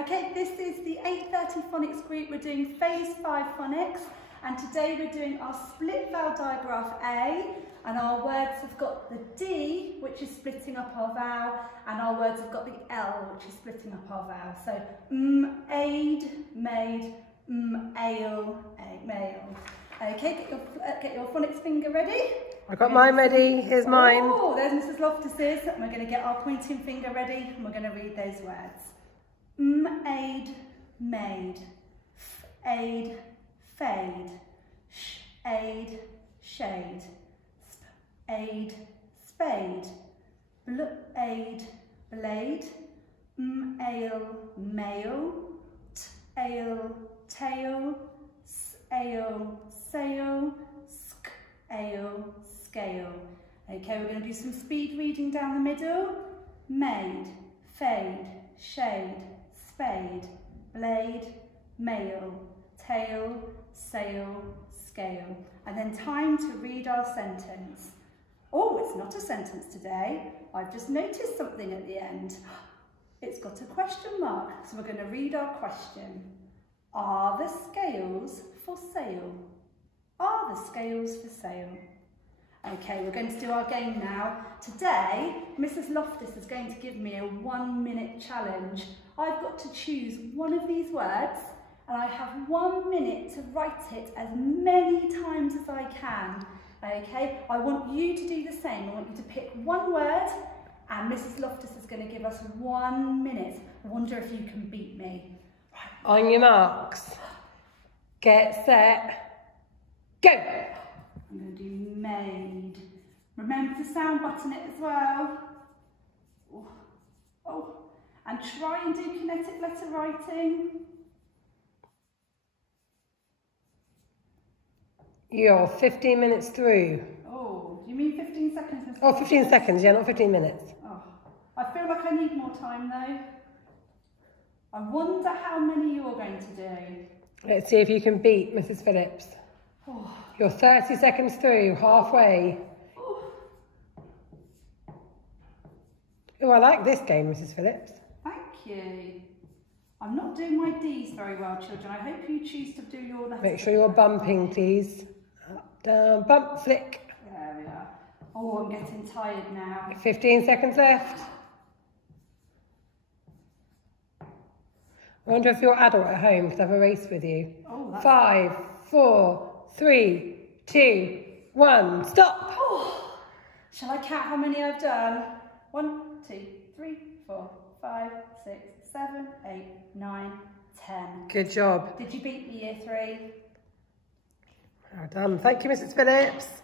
Okay, this is the 8:30 phonics group. We're doing phase 5 phonics, and today we're doing our split vowel digraph A, and our words have got the D, which is splitting up our vowel, and our words have got the L, which is splitting up our vowel. So aid, made, ale, male. Okay, get your phonics finger ready. I've got mine ready. Here's mine. Oh, there's Mrs. Loftus's. And we're going to get our pointing finger ready, and we're going to read those words. Aid, made, aid, fade, aid, shade, aid, spade, aid, blade, ale, male, ale, tail, ale, sail, ale, scale. Okay, we're going to do some speed reading down the middle. Made, fade, shade, spade, blade, male, tail, sail, scale. And then time to read our sentence. Oh, it's not a sentence today. I've just noticed something at the end. It's got a question mark, so we're going to read our question. Are the scales for sale? Are the scales for sale? Okay, we're going to do our game now. Today, Mrs. Loftus is going to give me a 1-minute challenge. I've got to choose one of these words, and I have 1 minute to write it as many times as I can. Okay, I want you to do the same. I want you to pick one word, and Mrs. Loftus is going to give us 1 minute. I wonder if you can beat me. Right. On your marks, get set, go. I'm going to do made. Remember to sound button it as well. Oh, and try and do kinetic letter writing. You're 15 minutes through. Oh, do you mean 15 seconds? Oh, 15 seconds, yeah, not 15 minutes. Oh, I feel like I need more time though. I wonder how many you're going to do. Let's see if you can beat Mrs. Phillips. Oh. You're 30 seconds through, halfway. Oh, I like this game, Mrs. Phillips. Thank you. I'm not doing my D's very well, children. I hope you choose to do your letters. Make sure you're bumping, please. Up, down, bump, flick. There we are. Oh, I'm getting tired now. 15 seconds left. I wonder if you're adult at home could have a race with you. Oh, 5, 4, 3, 2, 1, stop! Oh. Shall I count how many I've done? 1, 2, 3, 4, 5, 6, 7, 8, 9, 10. Good job. Did you beat me, year 3? Well done. Thank you, Mrs. Phillips.